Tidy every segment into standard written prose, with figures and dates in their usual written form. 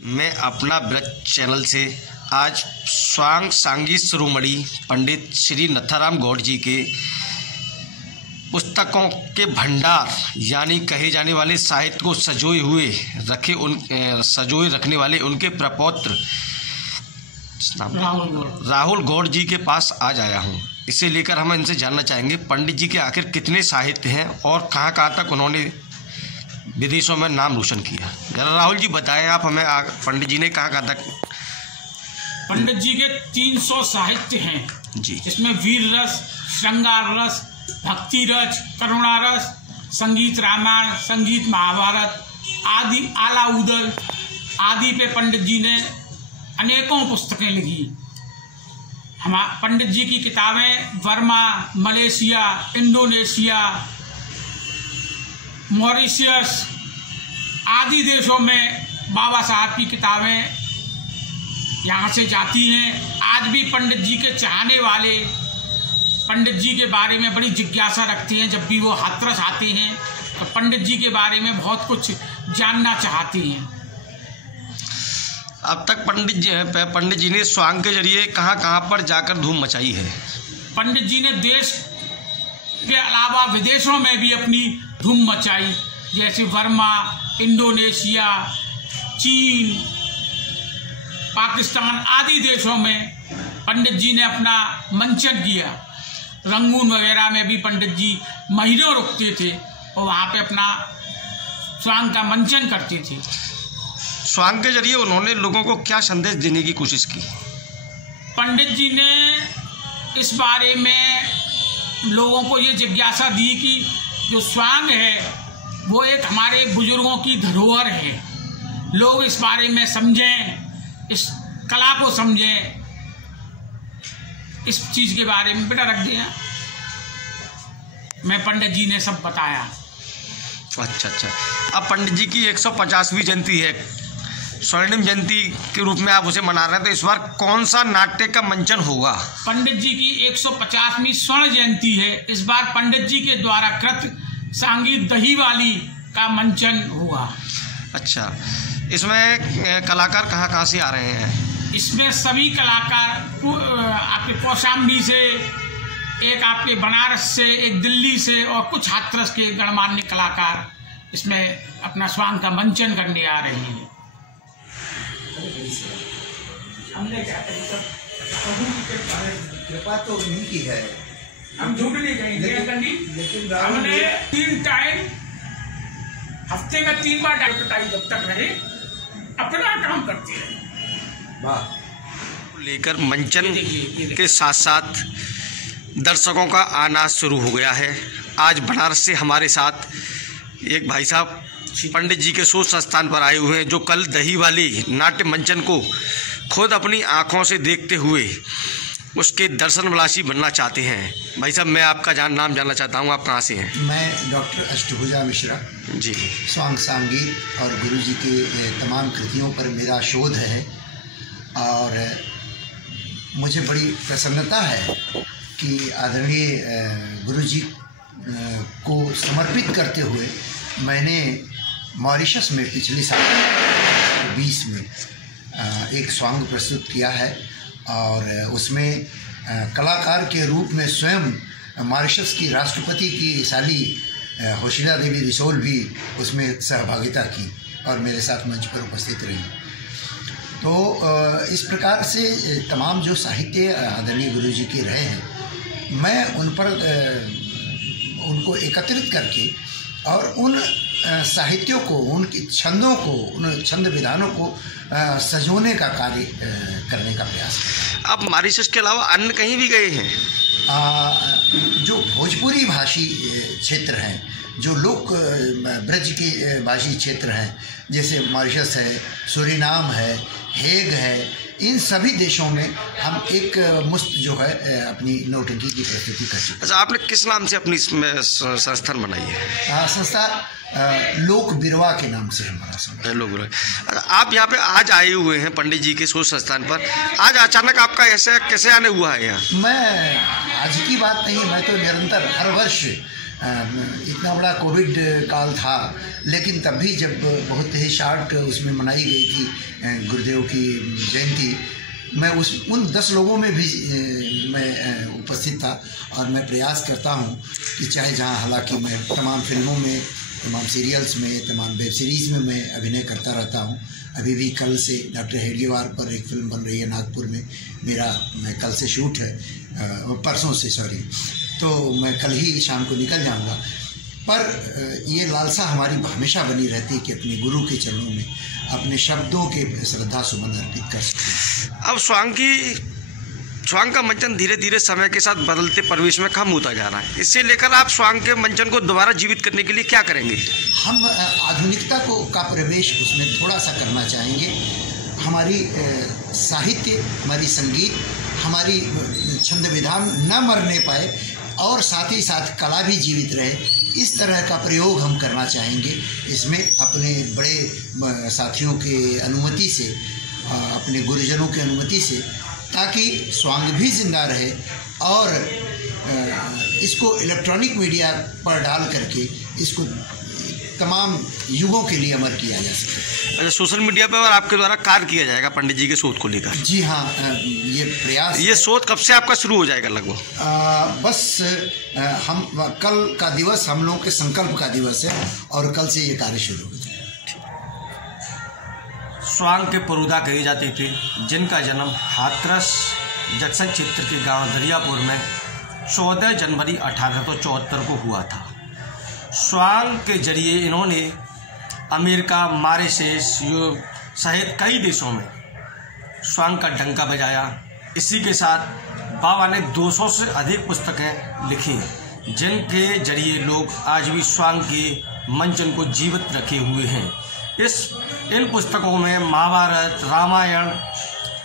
मैं अपना ब्रज चैनल से आज स्वांग संगीत शिरोमणि पंडित श्री नथाराम गौड़ जी के पुस्तकों के भंडार यानी कहे जाने वाले साहित्य को सजोए रखने वाले उनके प्रपौत्र राहुल गौड़ जी के पास आज आया हूँ। इसे लेकर हम इनसे जानना चाहेंगे पंडित जी के आखिर कितने साहित्य हैं और कहाँ कहाँ तक उन्होंने विदेशों में नाम रोशन किया। जरा राहुल जी बताएं आप हमें पंडित जी ने कहाँ कहाँ तक। पंडित जी के 300 साहित्य हैं जी। इसमें वीर रस, श्रृंगार रस, भक्ति रस, करुणा रस, संगीत रामायण, संगीत महाभारत आदि आला उदल आदि पे पंडित जी ने अनेकों पुस्तकें लिखी। हम पंडित जी की किताबें बर्मा, मलेशिया, इंडोनेशिया, मॉरिशियस आदि देशों में बाबा साहब की किताबें यहाँ से जाती हैं। आज भी पंडित जी के चाहने वाले पंडित जी के बारे में बड़ी जिज्ञासा रखते हैं। जब भी वो हाथरस आते हैं तो पंडित जी के बारे में बहुत कुछ जानना चाहते हैं। अब तक पंडित जी ने स्वांग के जरिए कहाँ कहाँ पर जाकर धूम मचाई है। पंडित जी ने देश के अलावा विदेशों में भी अपनी धूम मचाई, जैसे बर्मा, इंडोनेशिया, चीन, पाकिस्तान आदि देशों में पंडित जी ने अपना मंचन किया। रंगून वगैरह में भी पंडित जी महीनों रुकते थे और वहाँ पे अपना स्वांग का मंचन करते थे। स्वांग के जरिए उन्होंने लोगों को क्या संदेश देने की कोशिश की। पंडित जी ने इस बारे में लोगों को ये जिज्ञासा दी कि जो स्वांग है वो एक हमारे बुजुर्गों की धरोहर है। लोग इस बारे में समझें, इस कला को समझें, इस चीज के बारे में बेटा रख दिया। मैं पंडित जी ने सब बताया। अच्छा। अब पंडित जी की 150वीं जयंती है, स्वर्णिम जयंती के रूप में आप उसे मना रहे हैं, तो इस बार कौन सा नाट्य का मंचन होगा। पंडित जी की 150वीं स्वर्ण जयंती है। इस बार पंडित जी के द्वारा कृत संगीत दहीवाली का मंचन हुआ। अच्छा, इसमें कलाकार कहाँ कहाँ से आ रहे हैं। इसमें सभी कलाकार आपके कौशाम्बी से, एक आपके बनारस से, एक दिल्ली से और कुछ हाथरस के गणमान्य कलाकार इसमें अपना स्वांग का मंचन करने आ रहे हैं। हमने क्या कृपा तो उन्हीं की है, हम झूठ नहीं कहेंगे। लेकिन हमने 3 टाइम हफ्ते में 3 बार पिटाई जब तक रहे अपना काम करते हैं। वाह। लेकर मंचन के साथ साथ दर्शकों का आना शुरू हो गया है। आज बनारस से हमारे साथ एक भाई साहब पंडित जी के शोध संस्थान पर आए हुए हैं, जो कल दहीवाली नाट्य मंचन को खुद अपनी आंखों से देखते हुए उसके दर्शनविलासी बनना चाहते हैं। भाई साहब, मैं आपका नाम जानना चाहता हूँ, आप कहाँ से हैं। मैं डॉक्टर अष्टभुजा मिश्रा जी। स्वांग संगीत और गुरु जी के तमाम कृतियों पर मेरा शोध है और मुझे बड़ी प्रसन्नता है कि आदरणीय गुरु जी को समर्पित करते हुए मैंने मॉरिशस में पिछले साल 20 में एक स्वांग प्रस्तुत किया है और उसमें कलाकार के रूप में स्वयं मॉरिशस की राष्ट्रपति की साली होशिला देवी रिसोल भी उसमें सहभागिता की और मेरे साथ मंच पर उपस्थित रही। तो इस प्रकार से तमाम जो साहित्य आदरणीय गुरु जी के रहे हैं, मैं उन पर उनको एकत्रित करके और उन साहित्यों को, उनके छंदों को, उन छंद विधानों को सजोने का कार्य करने का प्रयास है। आप मॉरिशस के अलावा अन्य कहीं भी गए हैं। जो भोजपुरी भाषी क्षेत्र हैं, जो लोक ब्रज के भाषी क्षेत्र हैं, जैसे मॉरिशस है, सूरीनाम है, हेग है, इन सभी देशों में हम एक मुश्त जो है अपनी नौटंकी की प्रस्तुति कर चुके हैं। अच्छा, आपने किस नाम से अपनी संस्थान बनाई है। संस्था लोक बिरवा के नाम से हमारा संस्था। लोक बिरवा। अच्छा, आप यहाँ पे आज आए हुए हैं पंडित जी के शोध संस्थान पर, आज अचानक आपका ऐसे कैसे आने हुआ है यहाँ। मैं आज की बात नहीं, मैं तो निरंतर हर वर्ष इतना बड़ा कोविड काल था, लेकिन तब भी जब बहुत ही शार्ट उसमें मनाई गई थी गुरुदेव की जयंती, मैं उन 10 लोगों में भी मैं उपस्थित था। और मैं प्रयास करता हूं कि चाहे जहां, हालांकि मैं तमाम फिल्मों में, तमाम सीरियल्स में, तमाम वेब सीरीज़ में मैं अभिनय करता रहता हूं। अभी भी कल से डॉक्टर हेडगेवार पर एक फ़िल्म बन रही है नागपुर में, मैं कल से शूट है, परसों से सॉरी, तो मैं कल ही शाम को निकल जाऊंगा। पर ये लालसा हमारी हमेशा बनी रहती है कि अपने गुरु के चरणों में अपने शब्दों के श्रद्धा सुमन अर्पित कर सकते। अब स्वांग का मंचन धीरे धीरे समय के साथ बदलते परिवेश में कम होता जा रहा है। इससे लेकर आप स्वांग के मंचन को दोबारा जीवित करने के लिए क्या करेंगे? हम आधुनिकता का प्रवेश उसमें थोड़ा सा करना चाहेंगे। हमारी साहित्य, हमारी संगीत, हमारी छंद विधान न मरने पाए और साथ ही साथ कला भी जीवित रहे, इस तरह का प्रयोग हम करना चाहेंगे। इसमें अपने बड़े साथियों के अनुमति से, अपने गुरुजनों की अनुमति से, ताकि स्वांग भी जिंदा रहे और इसको इलेक्ट्रॉनिक मीडिया पर डाल करके इसको तमाम युगों के लिए अमर किया जा सके। अच्छा, सोशल मीडिया पर आपके द्वारा कार्य किया जाएगा पंडित जी के शोध को लेकर? जी हाँ, ये प्रयास। ये शोध कब से आपका शुरू हो जाएगा लगभग? बस हम कल का दिवस हम लोगों के संकल्प का दिवस है और कल से ये कार्य शुरू हो जाएगा। स्वांग के परूदा कहे जाते थे, जिनका जन्म हाथरस जक्सन क्षेत्र के गांव दरियापुर में 14 जनवरी 1874 को हुआ था। स्वांग के जरिए इन्होंने अमेरिका, मॉरिशस सहित कई देशों में स्वांग का डंका बजाया। इसी के साथ बाबा ने 200 से अधिक पुस्तकें लिखी, जिनके जरिए लोग आज भी स्वांग के मंचन को जीवित रखे हुए हैं। इन पुस्तकों में महाभारत, रामायण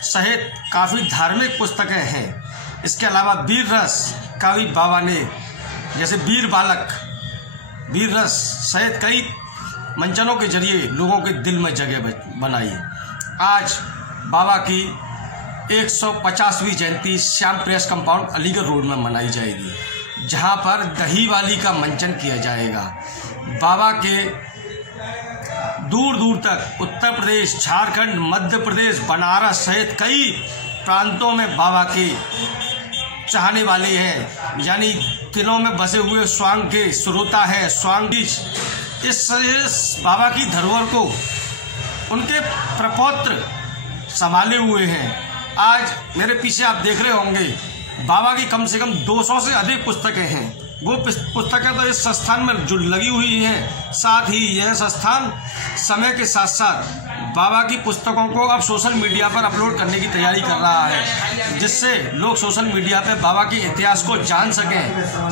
सहित काफ़ी धार्मिक पुस्तकें हैं। इसके अलावा वीर रस का भी बाबा ने, जैसे वीर बालक, वीर रस सहित कई मंचनों के जरिए लोगों के दिल में जगह बनाई। आज बाबा की 150वीं जयंती Shyam press compound Aligarh road में मनाई जाएगी, जहां पर दही वाली का मंचन किया जाएगा। बाबा के दूर दूर तक उत्तर प्रदेश, झारखंड, मध्य प्रदेश, बनारस सहित कई प्रांतों में बाबा के चाहने वाले हैं, यानी दिलों में बसे हुए स्वांग के श्रोता हैं। स्वांग इस बाबा की धरोहर को उनके प्रपौत्र संभाले हुए हैं। आज मेरे पीछे आप देख रहे होंगे, बाबा की कम से कम 200 से अधिक पुस्तकें हैं। वो पुस्तकें तो इस संस्थान में जो लगी हुई हैं, साथ ही यह संस्थान समय के साथ साथ बाबा की पुस्तकों को अब सोशल मीडिया पर अपलोड करने की तैयारी कर रहा है, जिससे लोग सोशल मीडिया पर बाबा के इतिहास को जान सकें।